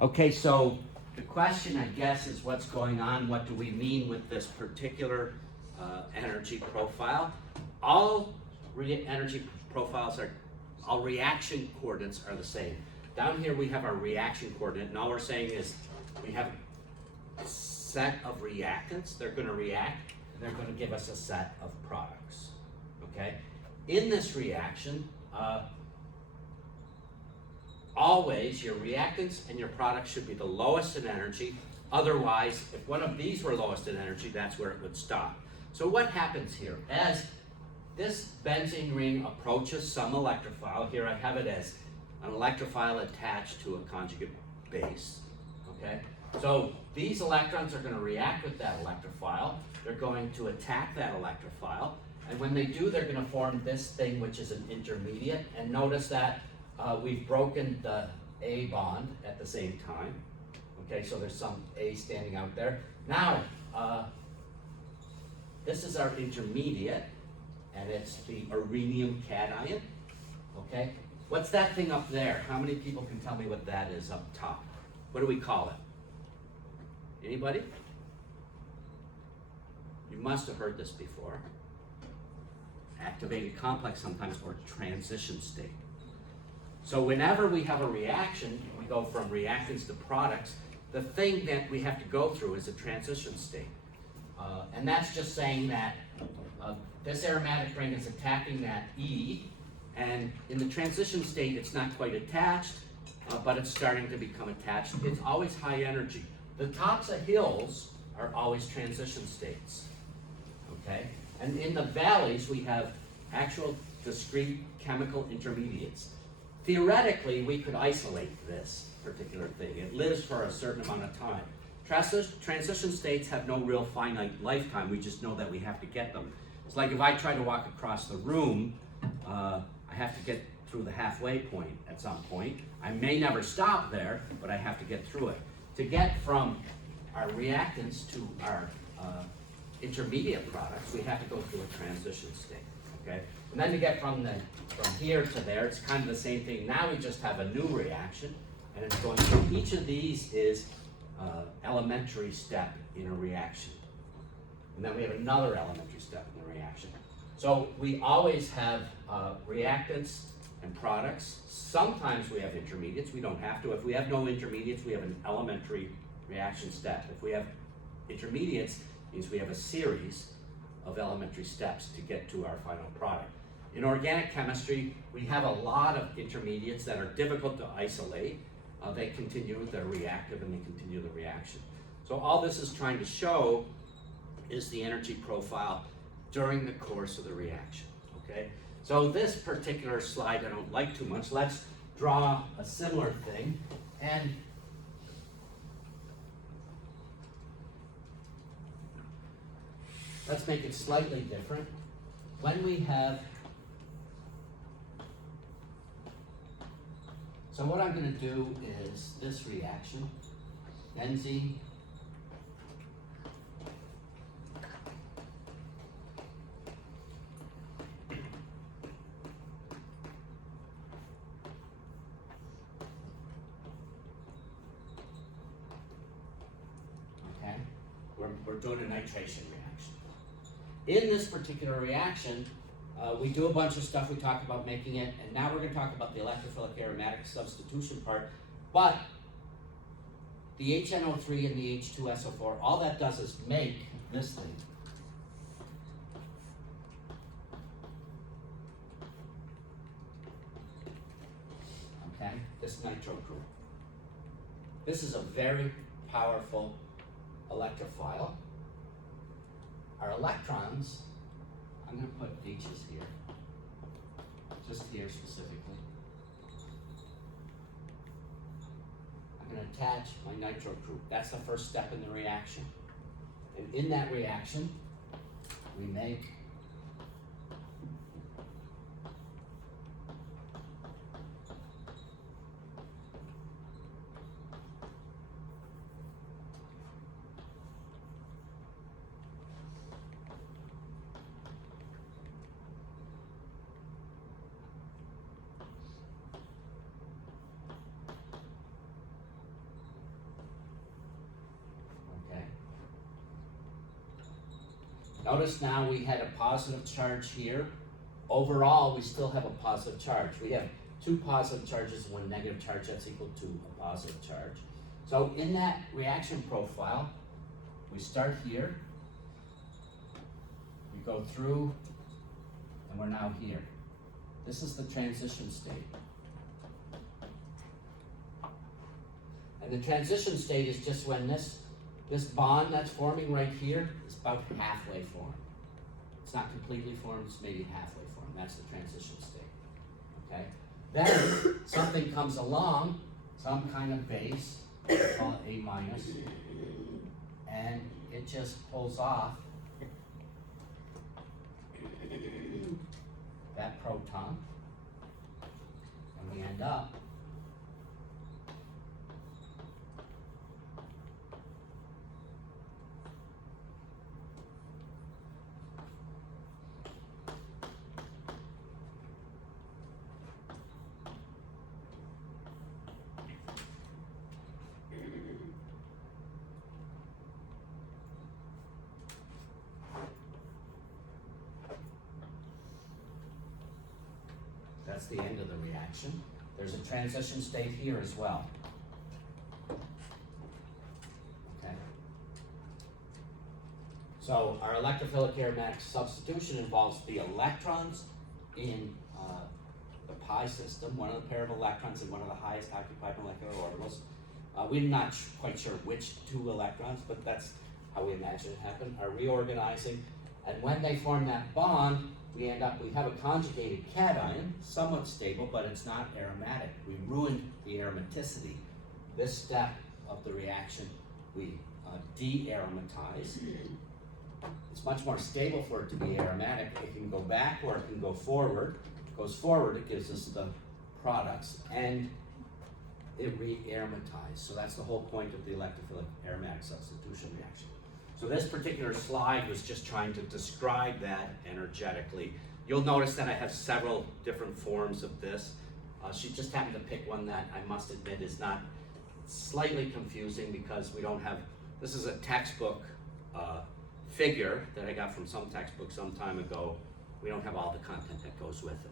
Okay, so the question, I guess, is what's going on? What do we mean with this particular energy profile? All energy profiles are, all reaction coordinates are the same. Down here we have our reaction coordinate, and all we're saying is we have a set of reactants. They're going to react, and they're going to give us a set of products. Okay? In this reaction, always your reactants and your products should be the lowest in energy. Otherwise, if one of these were lowest in energy, that's where it would stop. So what happens here? As this benzene ring approaches some electrophile, here I have it as an electrophile attached to a conjugate base. Okay? So these electrons are going to react with that electrophile. They're going to attack that electrophile. And when they do, they're going to form this thing, which is an intermediate. And notice that we've broken the A bond at the same time. Okay, so there's some A standing out there. Now, this is our intermediate, and it's the uranium cation. Okay, what's that thing up there? How many people can tell me what that is up top? What do we call it? Anybody? You must have heard this before. Activated complex sometimes, or transition state. So whenever we have a reaction, we go from reactants to products, the thing that we have to go through is a transition state. And that's just saying that this aromatic ring is attacking that E, and in the transition state it's not quite attached, but it's starting to become attached. It's always high energy. The tops of hills are always transition states. Okay? And in the valleys, we have actual discrete chemical intermediates. Theoretically, we could isolate this particular thing. It lives for a certain amount of time. Transition states have no real finite lifetime. We just know that we have to get them. It's like if I try to walk across the room, I have to get through the halfway point at some point. I may never stop there, but I have to get through it. To get from our reactants to our intermediate products, we have to go through a transition state, okay? And then to get from here to there, it's kind of the same thing. Now we just have a new reaction, and it's going through. Each of these is elementary step in a reaction. And then we have another elementary step in the reaction. So we always have reactants and products. Sometimes we have intermediates. We don't have to. If we have no intermediates, we have an elementary reaction step. If we have intermediates, it means we have a series of elementary steps to get to our final product. In organic chemistry, we have a lot of intermediates that are difficult to isolate. They continue, they're reactive, and they continue the reaction. So all this is trying to show is the energy profile during the course of the reaction, okay? So this particular slide I don't like too much. Let's draw a similar thing, and let's make it slightly different. When we have, so what I'm going to do is this reaction, benzene, okay, we're doing a nitration reaction. In this particular reaction, we do a bunch of stuff. We talk about making it, and now we're going to talk about the electrophilic aromatic substitution part. But the HNO3 and the H2SO4, all that does is make this thing. Okay, this nitro group. This is a very powerful electrophile. Our electrons, I'm going to put H's here, just here specifically. I'm going to attach my nitro group. That's the first step in the reaction. And in that reaction, we make Notice now we had a positive charge here. Overall, we still have a positive charge. We have 2 positive charges and 1 negative charge. That's equal to a positive charge. So in that reaction profile, we start here, we go through, and we're now here. This is the transition state. And the transition state is just when this bond that's forming right here is about halfway formed. It's not completely formed, it's maybe halfway formed. That's the transition state, okay? Then something comes along, some kind of base, call it A minus, and it just pulls off that proton, and we end up that's the end of the reaction. There's a transition state here as well. Okay. So our electrophilic aromatic substitution involves the electrons in the pi system, one of the pair of electrons in one of the highest occupied molecular orbitals. We're not quite sure which 2 electrons, but that's how we imagine it happened, are reorganizing. And when they form that bond, we have a conjugated cation, somewhat stable, but it's not aromatic. We ruined the aromaticity. This step of the reaction, we de-aromatize. It's much more stable for it to be aromatic. It can go back or it can go forward. If it goes forward, it gives us the products, and it re-aromatizes. So that's the whole point of the electrophilic aromatic substitution reaction. So this particular slide was just trying to describe that energetically. You'll notice that I have several different forms of this. She just happened to pick one that I must admit is not slightly confusing because we don't have, this is a textbook figure that I got from some textbook some time ago. We don't have all the content that goes with it.